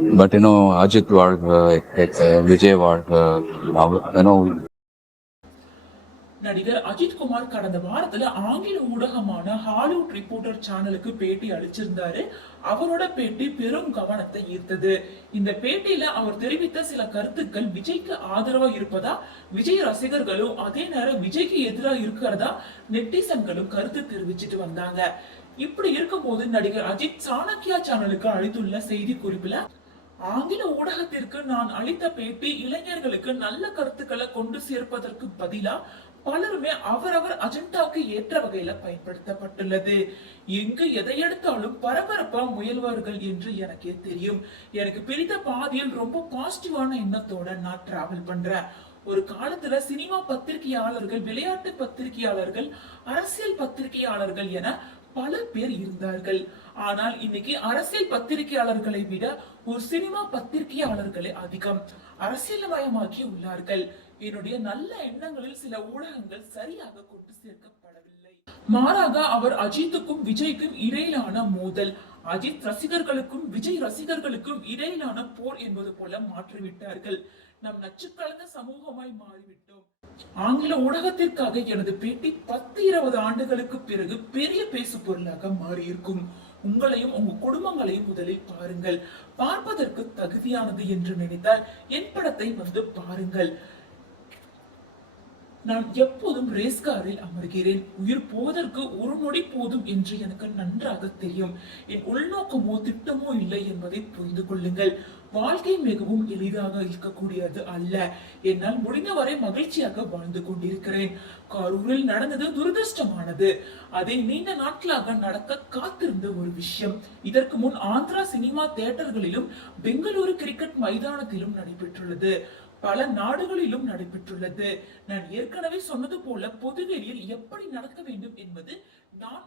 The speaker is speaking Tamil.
But Ajit வாழ்க, விஜய் வாழ்க, நடிகர் அஜித் குமார் கடந்த வாரத்துல ஆங்கில ஊடகமான ஹாலிவுட் ரிப்போர்ட்டர் சேனலுக்கு பேட்டி அளிச்சிருந்தாரு. அவரோட பேட்டி பெரும் கவனத்தை ஈர்த்தது. இந்த பேட்டியில அவர் தெரிவித்த சில கருத்துக்கள் விஜய்க்கு ஆதரவா இருப்பதா, விஜய் ரசிகர்களும் அதே நேரம் விஜய்க்கு எதிராக இருக்கிறதா நெட்டிசன்களும் கருத்து தெரிவிச்சிட்டு வந்தாங்க. இப்படி இருக்கும் போது நடிகர் அஜித் சாணக்கியா சேனலுக்கு அளித்துள்ள செய்தி குறிப்புல, ஆங்கில ஊடகத்திற்கு நான் அளித்த பேட்டி இளைஞர்களுக்கு நல்ல கருத்துக்களை கொண்டு சேர்ப்பதற்கு பதிலா பலருமே அவரவர் அஜெண்டாவுக்கு ஏற்ற வகையில பயன்படுத்தப்பட்டுள்ளது. எங்கு எதை எடுத்தாலும் பரபரப்பா முயல்வார்கள் என்று எனக்கே தெரியும். எனக்கு பிடித்த பாதையில் ரொம்ப பாசிட்டிவான எண்ணத்தோட நான் டிராவல் பண்றேன். ஒரு காலத்துல சினிமா பத்திரிகையாளர்கள், விளையாட்டு பத்திரிகையாளர்கள், அரசியல் பத்திரிகையாளர்கள் என பல பேர் இருந்தார்கள். ஆனால் இன்னைக்கு அரசியல் பத்திரிகையாளர்களை விட ஒரு சினிமா பத்திரிகையாளர்களே அதிகம் அரசியல்மயமாக்கி உள்ளார்கள். என்னுடைய நல்ல எண்ணங்களில் சில ஊடகங்கள் சரியாக கொண்டு சேர்க்கப்படவில்லை. மாறாக அவர் அஜித்துக்கும் விஜய்க்கும் இடையிலான மோதல், அஜித் ரசிகர்களுக்கும் விஜய் ரசிகர்களுக்கும் இடையிலான போர் என்பது போல மாற்றிவிட்டார்கள். நம் நச்சு கலந்த சமூகமாய் மாறிவிட்டோம். ஆங்கில ஊடகத்திற்காக எனது பேட்டி 10-20 ஆண்டுகளுக்கு பிறகு பெரிய பேசு பொருளாக மாறியிருக்கும். உங்களையும் உங்க குடும்பங்களையும் முதலில் பாருங்கள். பார்ப்பதற்கு தகுதியானது என்று நினைத்தால் என் படத்தை வந்து பாருங்கள். நான் எப்போதும் ரேஸ் காரில் அமர்கிறேன். உயிர் போவதற்கு ஒரு நொடி போதும் என்று எனக்கு நன்றாக தெரியும். என் உள்நோக்கமோ திட்டமோ இல்லை என்பதை புரிந்து கொள்ளுங்கள். வாழ்க்கை மிகவும் எளிதாக இருக்கக்கூடியது அல்ல. என்னால் முடிந்தவரை மகிழ்ச்சியாக வாழ்ந்து கொண்டிருக்கிறேன். கரூரில் நடந்தது துரதிருஷ்டமானது. அதை நீண்ட நாட்களாக நடக்க காத்திருந்த ஒரு விஷயம். இதற்கு முன் ஆந்திரா சினிமா தியேட்டர்களிலும் பெங்களூரு கிரிக்கெட் மைதானத்திலும் நடைபெற்றுள்ளது. பல நாடுகளிலும் நடைபெற்றுள்ளது. நான் ஏற்கனவே சொன்னது போல பொதுவெளியில் எப்படி நடக்க வேண்டும் என்பது நான்